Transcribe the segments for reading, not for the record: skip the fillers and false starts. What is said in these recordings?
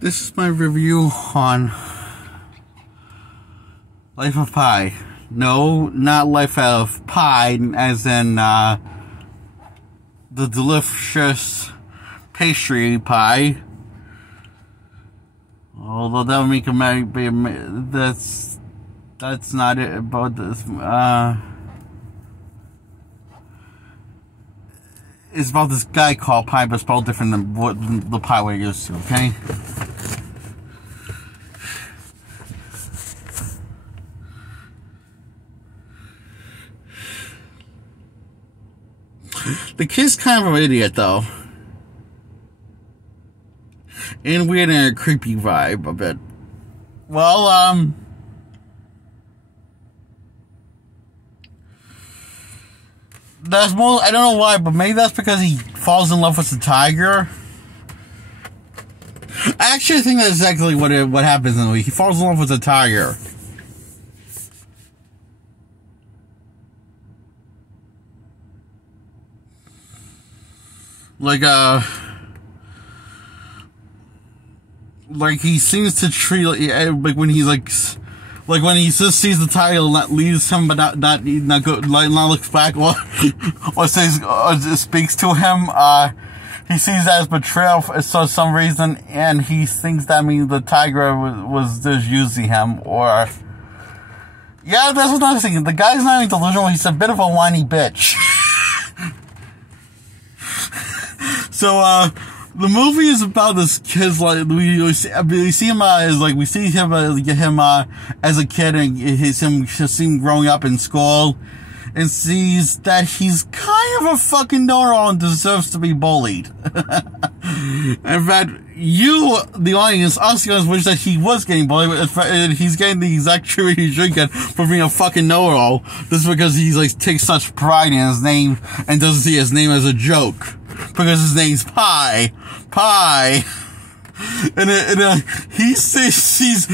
This is my review on Life of Pi. No, not Life of Pi, as in the delicious pastry pie. Although that would make that's not it about this. It's about this guy called Pi, but spelled different than what the pie we're used to. Okay. The kid's kind of an idiot, though. And weird and a creepy vibe a bit. Well, that's more, I don't know why, but maybe that's because he falls in love with the tiger. I actually think that's exactly what happens in the movie. He falls in love with the tiger. Like he seems to treat, like when he's like when he just sees the tiger, leaves him, but not go, not looks back or says or speaks to him. He sees that as betrayal for some reason, and he thinks that means the tiger was just using him, or yeah, that's what I was thinking. The guy's not even delusional; he's a bit of a whiny bitch. So, the movie is about this kid's, like, we see him as a kid, and him growing up in school, and sees that he's kind of a fucking know-it-all and deserves to be bullied. In fact, you, the audience, wish that he was getting bullied, and he's getting the exact treatment he should get for being a fucking know-it-all, just because he, like, takes such pride in his name, and doesn't see his name as a joke. Because his name's Pi. And he sees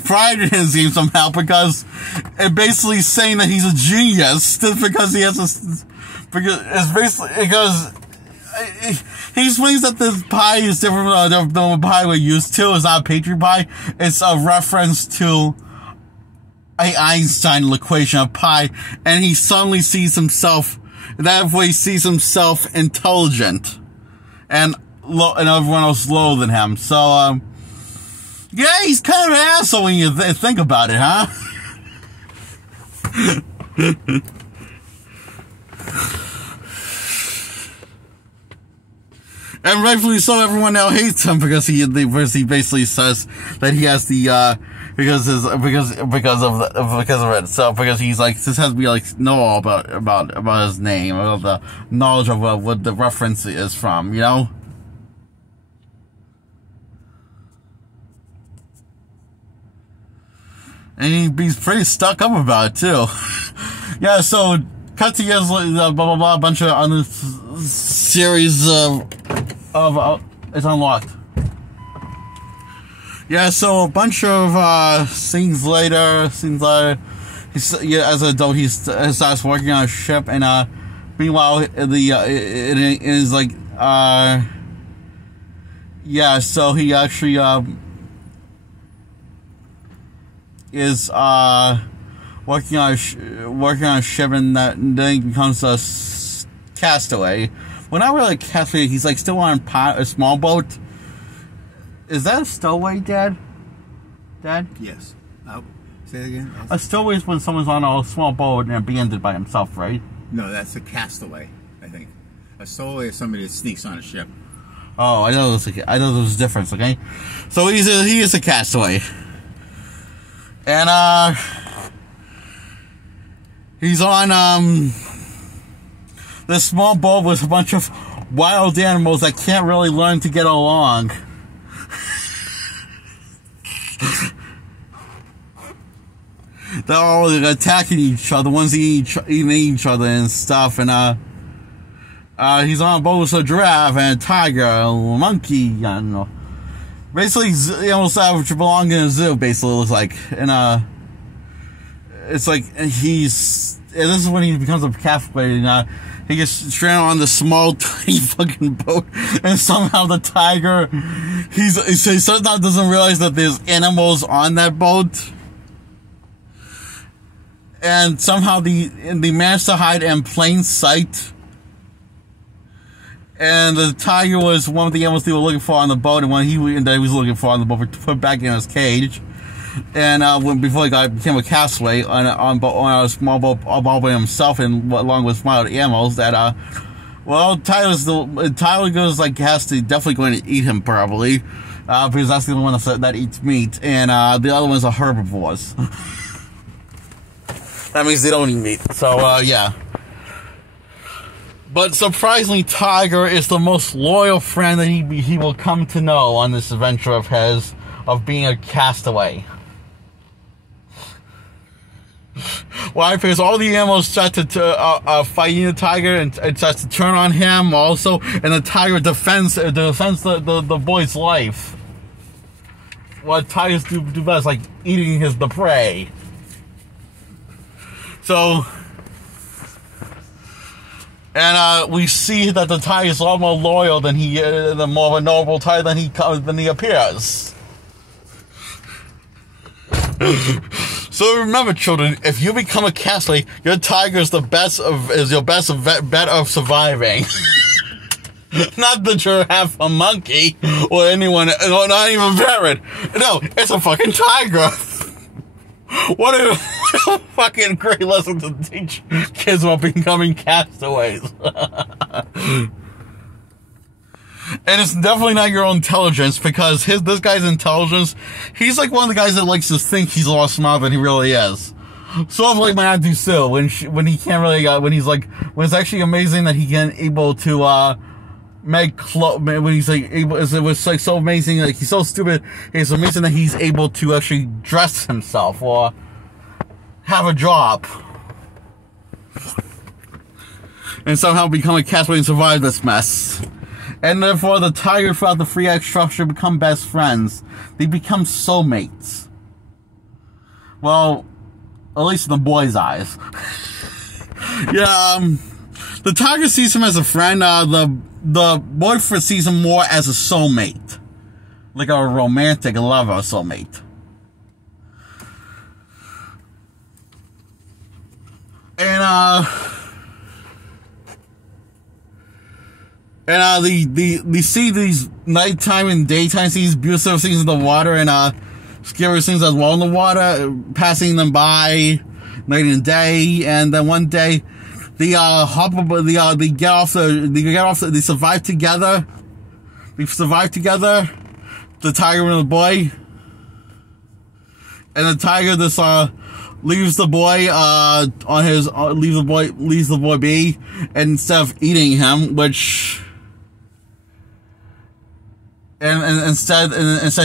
pride in his name somehow, because it basically saying that he's a genius just because he has because he explains that this pie is different than the pie we're used to. It's not a pastry pie. It's a reference to Einstein equation of pi, and he suddenly sees himself. That way he sees himself intelligent, and everyone else lower than him. So, yeah, he's kind of an asshole when you think about it, huh? And rightfully so, everyone now hates him because he basically says that he has the, because of it. So, because he's like, this has to be like, know about his name, about the knowledge of what the reference is from, you know? And he's pretty stuck up about it, too. Yeah, so, cut to years later, blah, blah, blah, a bunch of other series it's unlocked. Yeah, so a bunch of scenes later, as an adult, he starts working on a ship, and meanwhile, it is like, yeah, so he actually is working on a ship, and then he becomes a castaway. Well, not really a castaway. He's like still on a small boat. Is that a stowaway, Dad? Dad? Yes. Say it again. A stowaway is when someone's on a small boat and abandoned by himself, right? No, that's a castaway, I think. A stowaway is somebody that sneaks on a ship. Oh, I know there's a difference, okay? So he is a castaway. And, he's on, this small boat with a bunch of wild animals that can't really learn to get along. They're all attacking each other, one's eating each other and stuff, and he's on a boat with a giraffe and a tiger, a monkey, I don't know. Basically, almost which belong in a zoo, basically, looks like. And it's like, this is when he becomes a castaway, and He gets stranded on the small, tiny fucking boat, and somehow the tiger, he sometimes doesn't realize that there's animals on that boat. And somehow they managed to hide in plain sight. And the tiger was one of the animals they were looking for on the boat, and that he was looking for on the boat to put back in his cage. And before he became a castaway on a small boat all by himself, and along with some other animals, that Tiger's like definitely going to eat him probably, because that's the only one that eats meat, and the other ones are herbivores. That means they don't eat meat. So yeah. But surprisingly, Tiger is the most loyal friend that he will come to know on this adventure of his of being a castaway. Why? Because all the animals start to fighting the tiger, and it starts to turn on him also, and the tiger defends the boy's life. What tigers do best, like eating the prey. So, and we see that the tiger is a lot more loyal than the more of a noble tiger than he appears. So remember, children, if you become a castaway, your tiger is your best bet of surviving. Not that you're half a monkey or anyone, not even parrot. No, it's a fucking tiger. What a fucking great lesson to teach kids about becoming castaways. And it's definitely not your own intelligence, because this guy's intelligence, he's like one of the guys that likes to think he's a lot smarter than he really is. Sort of like my Aunt Lucille, when he can't really, when it's actually amazing that he can able to, make clothes, when he's like able, it was like so amazing, like he's so stupid, it's amazing that he's able to actually dress himself or have a job. And somehow become a castaway and survive this mess. And therefore, the tiger throughout the 3 act structure become best friends. They become soulmates. Well, at least in the boy's eyes. Yeah, the tiger sees him as a friend. The boy sees him more as a soulmate. Like a romantic lover soulmate. And they see these nighttime and daytime scenes, beautiful things in the water, and scary things as well in the water, passing them by night and day. And then one day, they survive together. They survive together, the tiger and the boy. And the tiger just leaves the boy leaves the boy be, and instead of eating him, which. And instead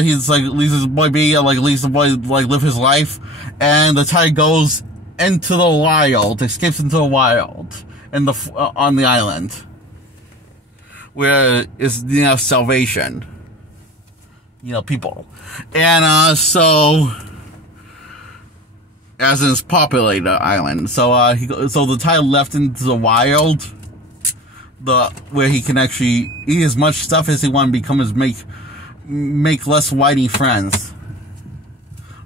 he's like leaves his boy be, leaves the boy live his life, and the tiger goes into the wild, escapes into the wild, on the island, where is salvation, people, and so as in it's populated island, so the tiger left into the wild. Where he can actually eat as much stuff as he wants, make less whitey friends.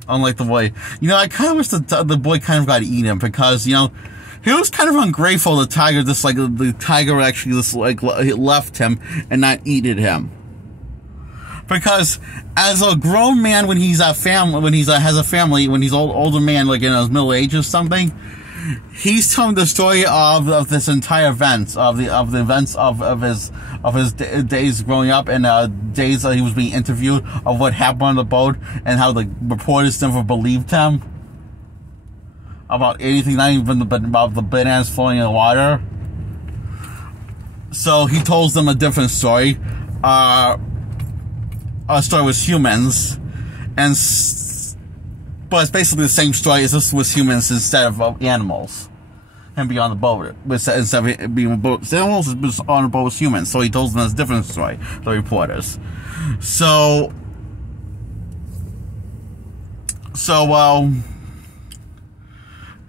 Unlike the boy. I kind of wish the boy kind of got to eat him, because, he was kind of ungrateful, the tiger, the tiger actually left him and not eated him. Because as a grown man, when he's has a family, when he's older man, like in his middle age or something, he's telling the story of this entire event, of the events of his days growing up, and days that he was being interviewed, of what happened on the boat, and how the reporters never believed him about anything, not even about the bananas flowing in the water. So he tells them a different story, a story with humans, but it's basically the same story. It's just with humans instead of animals. And be on the boat. Instead of being on the boat with animals, it's on the boat with humans. So he tells them a different story, the reporters. So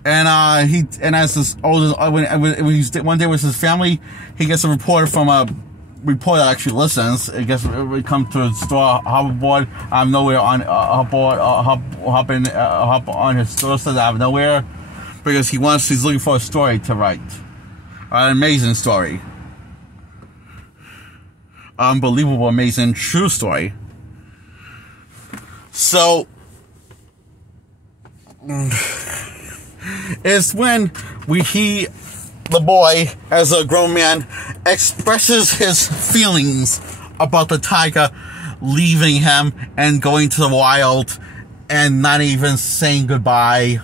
And as his oldest, when he's one day with his family, he gets a reporter from a reporter that actually listens. I guess we come to the store, hop aboard, I'm nowhere on, hop on his store, says out of nowhere, because he's looking for a story to write. An amazing story. Unbelievable, amazing, true story. So, it's when the boy, as a grown man, expresses his feelings about the tiger leaving him and going to the wild and not even saying goodbye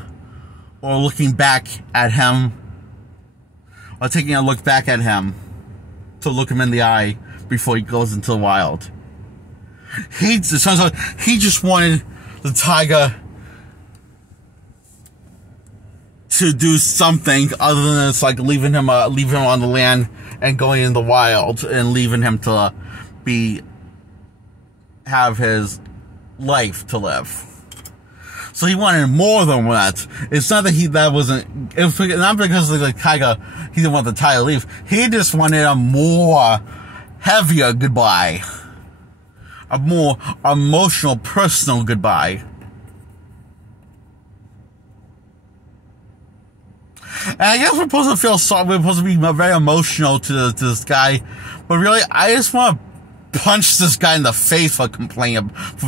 or looking back at him or taking a look back at him to look him in the eye before he goes into the wild. It turns out he just wanted the tiger to do something other than it's like leaving him on the land and going in the wild and leaving him to have his life to live. So he wanted more than that. It's not that it was not because of the tiger, he didn't want the tiger to leave. He just wanted a more heavier goodbye. A more emotional, personal goodbye. And I guess we're supposed to feel sorry, we're supposed to be very emotional to this guy, but really, I just want to punch this guy in the face for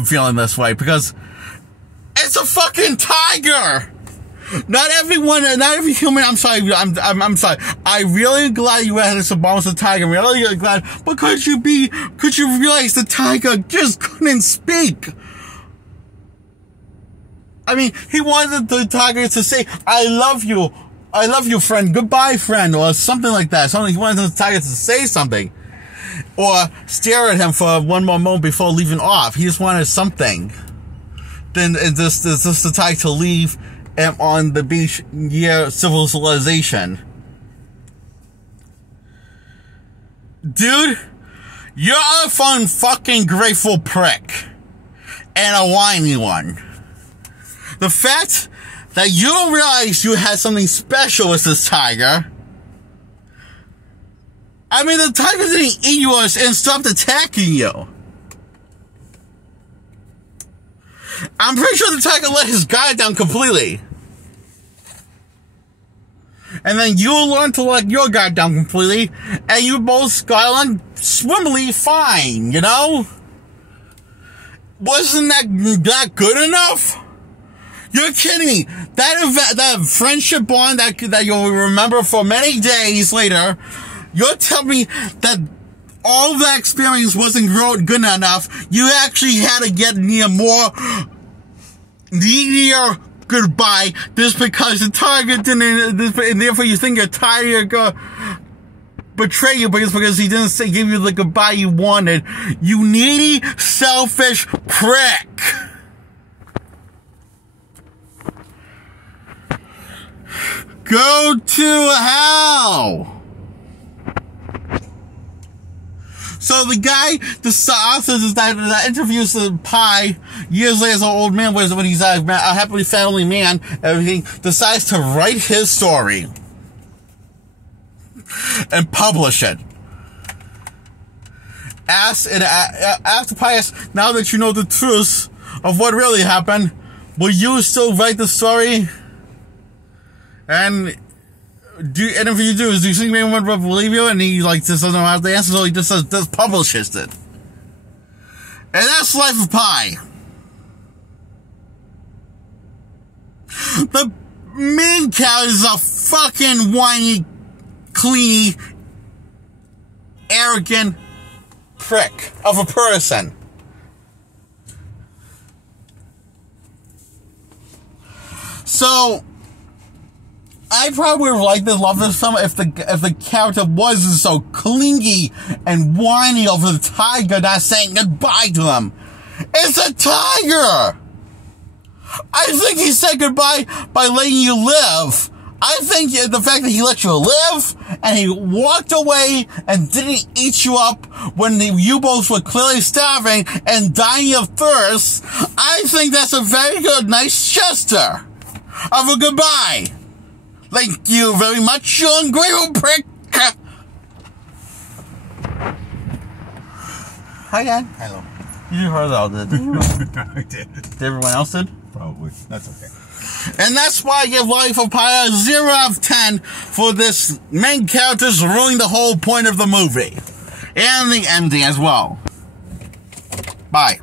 feeling this way, because it's a fucking tiger! Not every human, I'm sorry, I'm really glad you had this abuse of tiger, I'm really glad, but could you realize the tiger just couldn't speak? I mean, he wanted the tiger to say, I love you, friend, goodbye, friend, or something like that. He wanted the tiger to say something. Or stare at him for one more moment before leaving off. He just wanted something. Then it's just the tiger to leave him on the beach near civilization. Dude, you're a fucking grateful prick. And a whiny one. The fact that you don't realize you had something special with this tiger. I mean, the tiger didn't eat you and stopped attacking you. I'm pretty sure the tiger let his guard down completely. And then you learned to let your guard down completely, and you both got on swimmingly fine, you know? Wasn't that good enough? You're kidding me. That friendship bond that you'll remember for many days later, you're telling me that all that experience wasn't good enough. You actually had to get near goodbye just because the tiger didn't, and therefore you think your tiger betray you because he didn't give you the goodbye you wanted. You needy, selfish prick. Go to hell! So the guy, the author that interviews the pie years later as an old man, when he's a happily family man, everything, decides to write his story and publish it. After pie asks, now that you know the truth of what really happened, will you still write the story? And if you do you think anyone would believe you? And he just doesn't know how the answer, so he just publishes it. And that's Life of Pi. The main character is a fucking whiny, cleany, arrogant prick of a person. So I probably would have loved this film if the character wasn't so clingy and whiny over the tiger not saying goodbye to him. It's a tiger! I think he said goodbye by letting you live. I think the fact that he let you live and he walked away and didn't eat you up when the U-boats were clearly starving and dying of thirst, I think that's a very good, nice gesture of a goodbye. Thank you very much, you ungrateful prick. Hi, again. Hello. You heard all that, didn't you? I did. Did everyone else did? Probably. That's okay. And that's why I give Life of Pi a 0 out of 10 for this main character's ruining the whole point of the movie. And the ending as well. Bye.